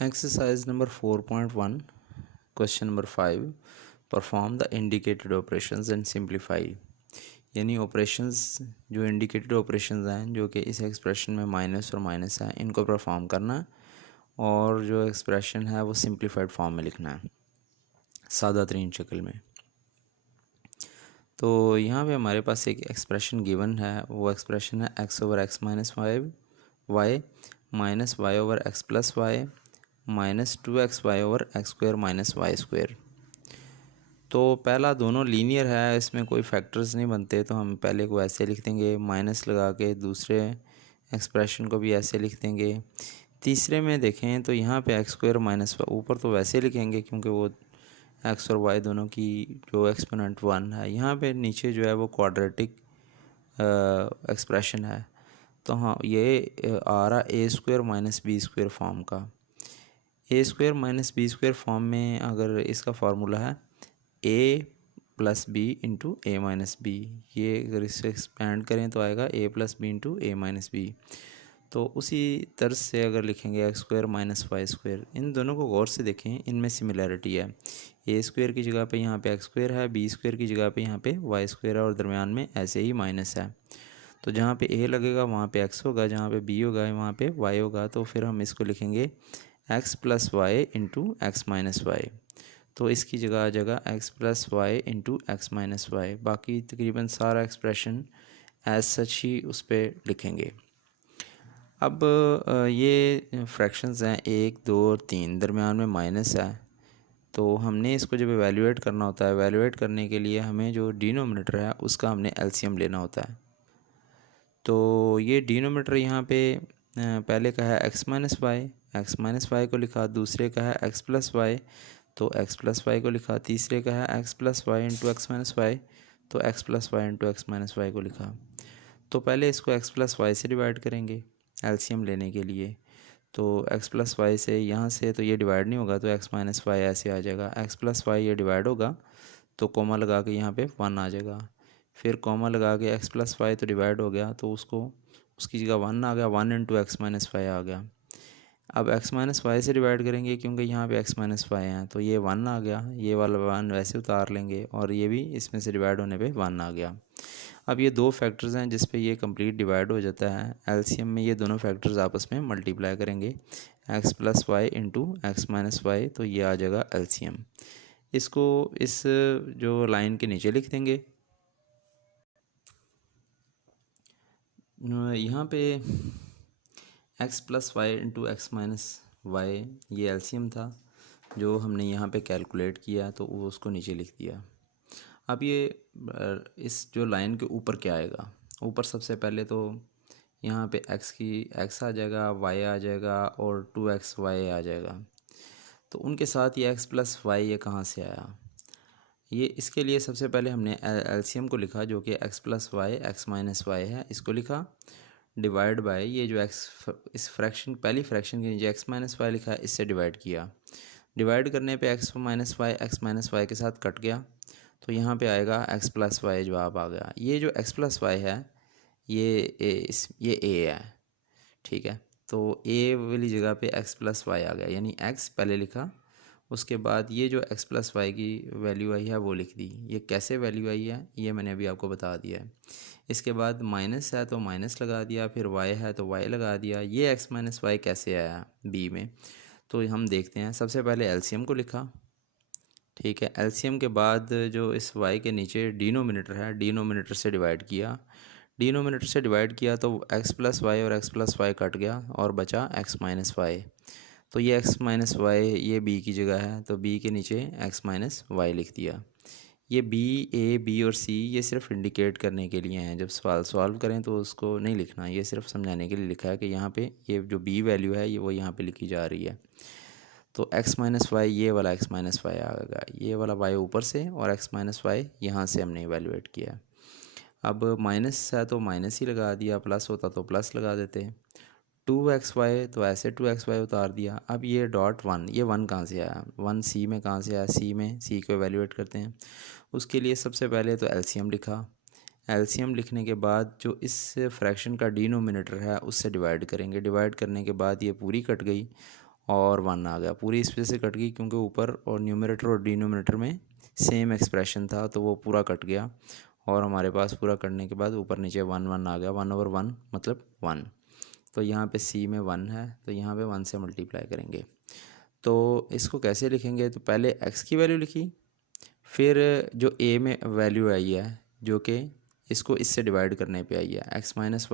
Exercise number 4.1, question number 5, perform the indicated operations and simplify. यानी operations जो indicated operations हैं जो कि इस एक्सप्रेशन में माइनस और माइनस है, इनको परफॉर्म करना है और जो एक्सप्रेशन है वो सिंप्लीफाइड फॉर्म में लिखना है, सादा तरीन शक्ल में। तो यहाँ पे हमारे पास एक एक्सप्रेशन गिवन है, वो एक्सप्रेशन है x over x minus y minus y over x plus y minus 2x y over x square minus Y square. तो पहला दोनों लीनियर है, इसमें कोई फैक्टर्स नहीं बनते, तो हम पहले को ऐसे लिख देंगे माइनस लगा के, दूसरे एक्सप्रेशन को भी ऐसे लिख देंगे। तीसरे में देखें तो यहाँ पे एक्स स्क्वायर माइनस ऊपर तो वैसे लिखेंगे क्योंकि वो एक्स और वाई दोनों की जो एक्सपोनेंट 1 है। यहाँ पे नीचे जो है वो क्वाड्रेटिक एक्सप्रेशन है, तो हाँ ये आ रहा A square minus B square form का। A square minus B square form में अगर इसका फार्मूला है A plus B into A minus B, ये अगर इसे एक्सपेंड करें तो आएगा A plus B into A minus B. तो उसी तर्ज से अगर लिखेंगे X square minus Y square, इन दोनों को गौर से देखें, इनमें सिमिलैरिटी है। ए स्क्वायर की जगह पे यहाँ पे एक्स स्क्वायर है, बी स्क्वायर की जगह पे यहाँ पे वाई स्क्वायर है और दरमियान में ऐसे ही माइनस है। तो जहाँ पे ए लगेगा वहाँ पे एक्स होगा, जहाँ पे बी होगा वहाँ पे वाई होगा। तो फिर हम इसको लिखेंगे x plus Y into x minus Y. तो इसकी जगह आ जाएगा x plus Y into x minus y. बाकी तकरीबन सारा एक्सप्रेशन एज सच ही उस पर लिखेंगे। अब ये फ्रैक्शंस हैं 1, 2 और 3, दरमियान में माइनस है। तो हमने इसको जब एवेलुएट करना होता है, एवेलुएट करने के लिए हमें जो डिनोमिनेटर है उसका हमने एलसीएम लेना होता है। तो ये डिनोमिनेटर यहाँ पे पहले का है एक्स माइनस वाई को लिखा, दूसरे का है एक्स प्लस वाई तो एक्स प्लस वाई को लिखा, तीसरे का है x plus Y into x minus Y तो X plus Y into x minus Y को लिखा। तो पहले इसको एक्स प्लस वाई से डिवाइड करेंगे एलसीएम लेने के लिए। तो एक्स प्लस वाई से यहाँ से तो ये डिवाइड नहीं होगा, तो एक्स माइनस वाई ऐसे आ जाएगा। एक्स प्लस वाई ये डिवाइड होगा तो कोमा लगा के यहाँ पे 1 आ जाएगा। फिर कॉमा लगा के एक्स प्लस वाई तो डिवाइड हो गया, तो उसको उसकी जगह 1 आ गया, 1 इंटू एक्स माइनस वाई आ गया। अब एक्स माइनस वाई से डिवाइड करेंगे क्योंकि यहाँ पे एक्स माइनस वाई हैं, तो ये 1 आ गया, ये वाला 1 वैसे उतार लेंगे और ये भी इसमें से डिवाइड होने पे 1 आ गया। अब ये दो फैक्टर्स हैं जिस पे ये कंप्लीट डिवाइड हो जाता है। एलसीएम में ये दोनों फैक्टर्स आपस में मल्टीप्लाई करेंगे, x plus Y into x minus Y, तो ये आ जाएगा एलसीएम। इसको इस जो लाइन के नीचे लिख देंगे। यहाँ पे x plus Y into x minus y ये एलसीएम था जो हमने यहाँ पे कैलकुलेट किया, तो वो उसको नीचे लिख दिया। अब ये इस जो लाइन के ऊपर क्या आएगा, ऊपर सबसे पहले तो यहाँ पे एक्स आ जाएगा, वाई आ जाएगा और 2x वाई आ जाएगा। तो उनके साथ ये एक्स प्लस वाई ये कहाँ से आया, ये इसके लिए सबसे पहले हमने एलसीएम को लिखा जो कि x plus y x minus y है, इसको लिखा डिवाइड बाय ये जो एक्स इस फ्रैक्शन पहली फ्रैक्शन के नीचे एक्स माइनस वाई लिखा है, इससे डिवाइड किया। डिवाइड करने पे एक्स माइनस वाई के साथ कट गया, तो यहाँ पे आएगा एक्स प्लस वाई जवाब आ गया। ये जो एक्स प्लस वाई है ये ए है, ठीक है। तो ए वाली जगह पे एक्स प्लस वाई आ गया, यानी एक्स पहले लिखा, उसके बाद ये जो एक्स प्लस वाई की वैल्यू आई है वो लिख दी। ये कैसे वैल्यू आई है ये मैंने अभी आपको बता दिया है। इसके बाद माइनस है तो माइनस लगा दिया, फिर वाई है तो वाई लगा दिया। ये एक्स माइनस वाई कैसे आया बी में, तो हम देखते हैं। सबसे पहले एलसीएम को लिखा, ठीक है। एलसीएम के बाद जो इस वाई के नीचे डिनोमिनेटर है, डिनोमिनेटर से डिवाइड किया। डिनोमिनेटर से डिवाइड किया तो एक्स प्लस वाई और एक्स प्लस वाई कट गया और बचा एक्स माइनस वाई। तो ये एक्स माइनस वाई ये बी की जगह है, तो बी के नीचे एक्स माइनस वाई लिख दिया। ये बी, ए, बी और सी ये सिर्फ इंडिकेट करने के लिए हैं, जब सवाल सॉल्व करें तो उसको नहीं लिखना, ये सिर्फ समझाने के लिए लिखा है कि यहाँ पे ये जो बी वैल्यू है ये वो यहाँ पे लिखी जा रही है। तो एक्स माइनस वाई ये वाला एक्स माइनस वाई आएगा, ये वाला वाई ऊपर से और एक्स माइनस वाई यहाँ से हमने इवेलुएट किया। अब माइनस है तो माइनस ही लगा दिया, प्लस होता तो प्लस लगा देते। 2xy तो ऐसे 2xy उतार दिया। अब ये डॉट 1, ये 1 कहाँ से आया, 1 सी में कहाँ से आया, सी को एवेलुएट करते हैं। उसके लिए सबसे पहले तो एलसीएम लिखा। एलसीएम लिखने के बाद जो इस फ्रैक्शन का डिनोमिनेटर है उससे डिवाइड करेंगे। डिवाइड करने के बाद ये पूरी कट गई और 1 आ गया। पूरी इस वजह से कट गई क्योंकि ऊपर और न्यूमरेटर और डिनोमिनेटर में सेम एक्सप्रेशन था, तो वो पूरा कट गया और हमारे पास पूरा कटने के बाद ऊपर नीचे 1 आ गया। 1/1 मतलब 1। तो यहाँ पे सी में 1 है, तो यहाँ पे 1 से मल्टीप्लाई करेंगे। तो इसको कैसे लिखेंगे, तो पहले x की वैल्यू लिखी, फिर जो a में वैल्यू आई है जो कि इसको इससे डिवाइड करने पे आई है, x माइनस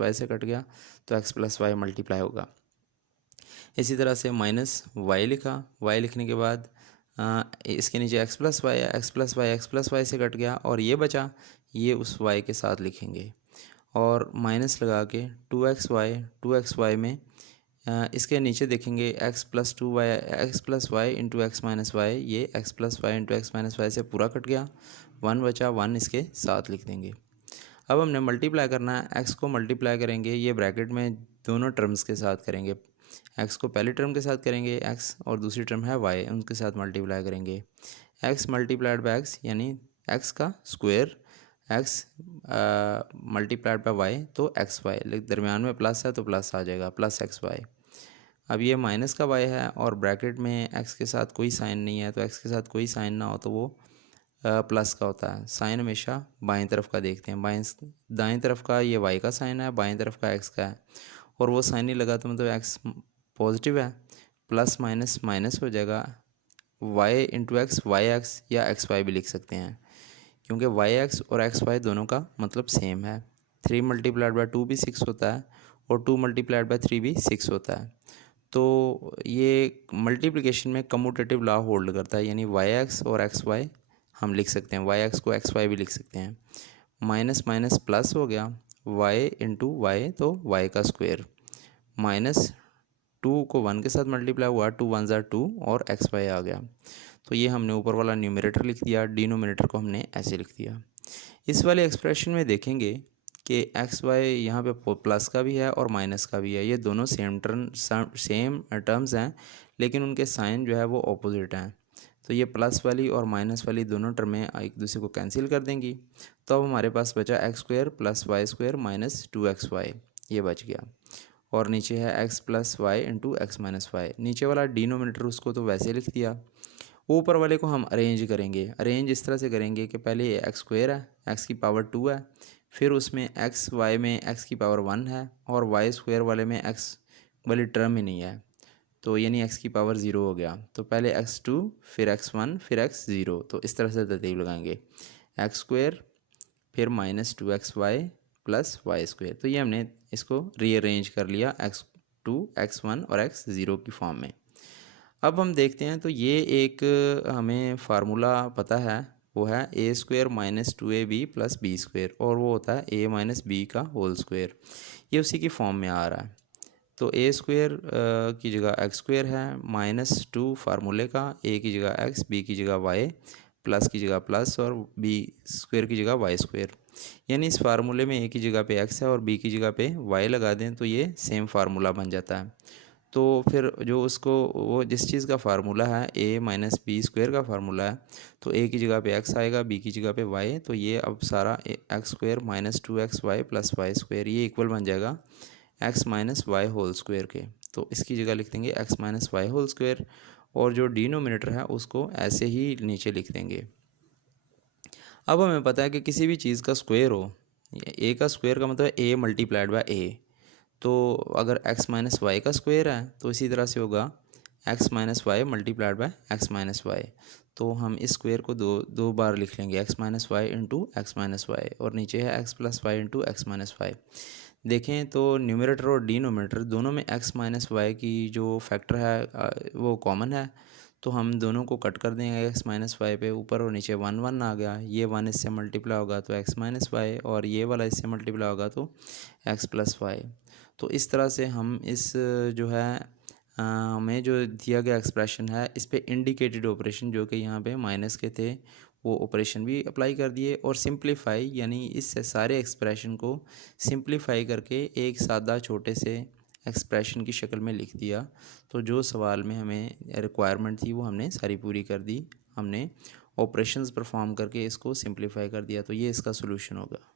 वाई से कट गया तो x प्लस वाई मल्टीप्लाई होगा। इसी तरह से माइनस वाई लिखा, y लिखने के बाद इसके नीचे x प्लस वाई है, x प्लस वाई से कट गया और ये बचा, ये उस y के साथ लिखेंगे और माइनस लगा के 2x वाई में इसके नीचे देखेंगे x plus Y into x minus y, ये x plus Y into x minus y से पूरा कट गया, 1 बचा, 1 इसके साथ लिख देंगे। अब हमने मल्टीप्लाई करना है, x को मल्टीप्लाई करेंगे, ये ब्रैकेट में दोनों टर्म्स के साथ करेंगे। x को पहले टर्म के साथ करेंगे x और दूसरी टर्म है y, उनके साथ मल्टीप्लाई करेंगे। x मल्टीप्लाइड बाय x यानी x का square, x multiplied by y तो एक्स वाई, लेकिन दरमियान में प्लस है तो प्लस आ जाएगा, प्लस एक्स वाई। अब ये माइनस का y है और ब्रैकेट में x के साथ कोई साइन नहीं है, तो x के साथ कोई साइन ना हो तो वो प्लस का होता है। साइन हमेशा बाईं तरफ का देखते हैं, दाईं तरफ का ये y का साइन है, बाईं तरफ का x का है, और वो साइन नहीं लगा तो मतलब x पॉजिटिव है, प्लस माइनस माइनस हो जाएगा, y into x y x या एक्स वाई भी लिख सकते हैं क्योंकि वाई एक्स और एक्स वाई दोनों का मतलब सेम है। 3 मल्टीप्लाइड बाय 2 भी 6 होता है और 2 मल्टीप्लाइड बाय 3 भी 6 होता है। तो ये मल्टीप्लिकेशन में कम्यूटेटिव लॉ होल्ड करता है, यानी वाई एक्स और एक्स वाई हम लिख सकते हैं, वाई एक्स को एक्स वाई भी लिख सकते हैं। माइनस माइनस प्लस हो गया, वाई इंटू वाई तो वाई का स्क्वायर, माइनस 2 को 1 के साथ मल्टीप्लाई हुआ, 2 1 ज़ा 2 और एक्स वाई आ गया। तो ये हमने ऊपर वाला न्यूमरेटर लिख दिया, डिनोमिनेटर को हमने ऐसे लिख दिया। इस वाले एक्सप्रेशन में देखेंगे कि एक्स वाई यहाँ पे प्लस का भी है और माइनस का भी है, ये दोनों सेम टर्म्स हैं लेकिन उनके साइन जो है वो ऑपोजिट हैं। तो ये प्लस वाली और माइनस वाली दोनों टर्में एक दूसरे को कैंसिल कर देंगी, तो अब हमारे पास बचा x square plus y square minus 2xy, ये बच गया। और नीचे है x plus Y into x minus y, नीचे वाला डिनोमिनेटर उसको तो वैसे लिख दिया। ऊपर वाले को हम अरेंज करेंगे, अरेंज इस तरह से करेंगे कि पहले ये एक्स स्क्वायर है, एक्स की पावर 2 है, फिर उसमें एक्स वाई में एक्स की पावर 1 है और वाई स्क्वायर वाले में एक्स वाली टर्म ही नहीं है, तो यानी एक्स की पावर 0 हो गया। तो पहले x2 फिर x1 फिर x0, तो इस तरह से तरतीब लगाएंगे, एक्स स्क्वायर फिर minus 2xy plus y square. तो ये हमने इसको रीअरेंज कर लिया x2 x1 और x0 की फॉर्म में। अब हम देखते हैं, तो ये एक हमें फार्मूला पता है, वो है A square minus 2ab plus B square, और वो होता है a माइनस बी का होल स्क्वायर, ये उसी की फॉर्म में आ रहा है। तो ए स्क्वायर की जगह एक्स स्क्वायर है, माइनस 2 फार्मूले का, ए की जगह एक्स, बी की जगह वाई, प्लस की जगह प्लस और बी स्क्वायर की जगह वाई स्क्वायर। यानी इस फार्मूले में ए की जगह पे एक्स है और बी की जगह पे वाई लगा दें तो ये सेम फार्मूला बन जाता है। तो फिर जो उसको वो जिस चीज़ का फार्मूला है ए माइनस बी स्क्वायर का फार्मूला है, तो ए की जगह पे एक्स आएगा, बी की जगह पे वाई, तो ये अब सारा x square minus 2xy plus y square ये इक्वल बन जाएगा x minus y whole square के। तो इसकी जगह लिख देंगे x minus y whole square, और जो डिनोमिनेटर है उसको ऐसे ही नीचे लिख देंगे। अब हमें पता है कि किसी भी चीज़ का स्क्वायर हो, ए का स्क्वायर का मतलब ए मल्टीप्लाइड बाय ए, तो अगर x माइनस वाई का स्क्वायर है तो इसी तरह से होगा x minus y multiplied by x minus Y. तो हम इस स्क्वायर को दो बार लिख लेंगे, x minus y into x minus y, और नीचे है x plus Y into x minus y. देखें तो न्यूमरेटर और डिनोमिनेटर दोनों में x माइनस वाई की जो फैक्टर है वो कॉमन है, तो हम दोनों को कट कर देंगे x माइनस वाई पे, ऊपर और नीचे 1 1 आ गया, ये 1 इससे मल्टीप्लाई होगा तो x माइनस वाई, और ये वाला इससे मल्टीप्लाई होगा तो x प्लस वाई। तो इस तरह से हम इस जो है हमें जो दिया गया एक्सप्रेशन है इस पे इंडिकेटेड ऑपरेशन जो कि यहाँ पे माइनस के थे वो ऑपरेशन भी अप्लाई कर दिए, और सिंप्लीफाई यानी इस सारे एक्सप्रेशन को सिंप्लीफाई करके एक सादा छोटे से एक्सप्रेशन की शक्ल में लिख दिया। तो जो सवाल में हमें रिक्वायरमेंट थी वो हमने सारी पूरी कर दी, हमने ऑपरेशंस परफॉर्म करके इसको सिंप्लीफाई कर दिया। तो ये इसका सोल्यूशन होगा।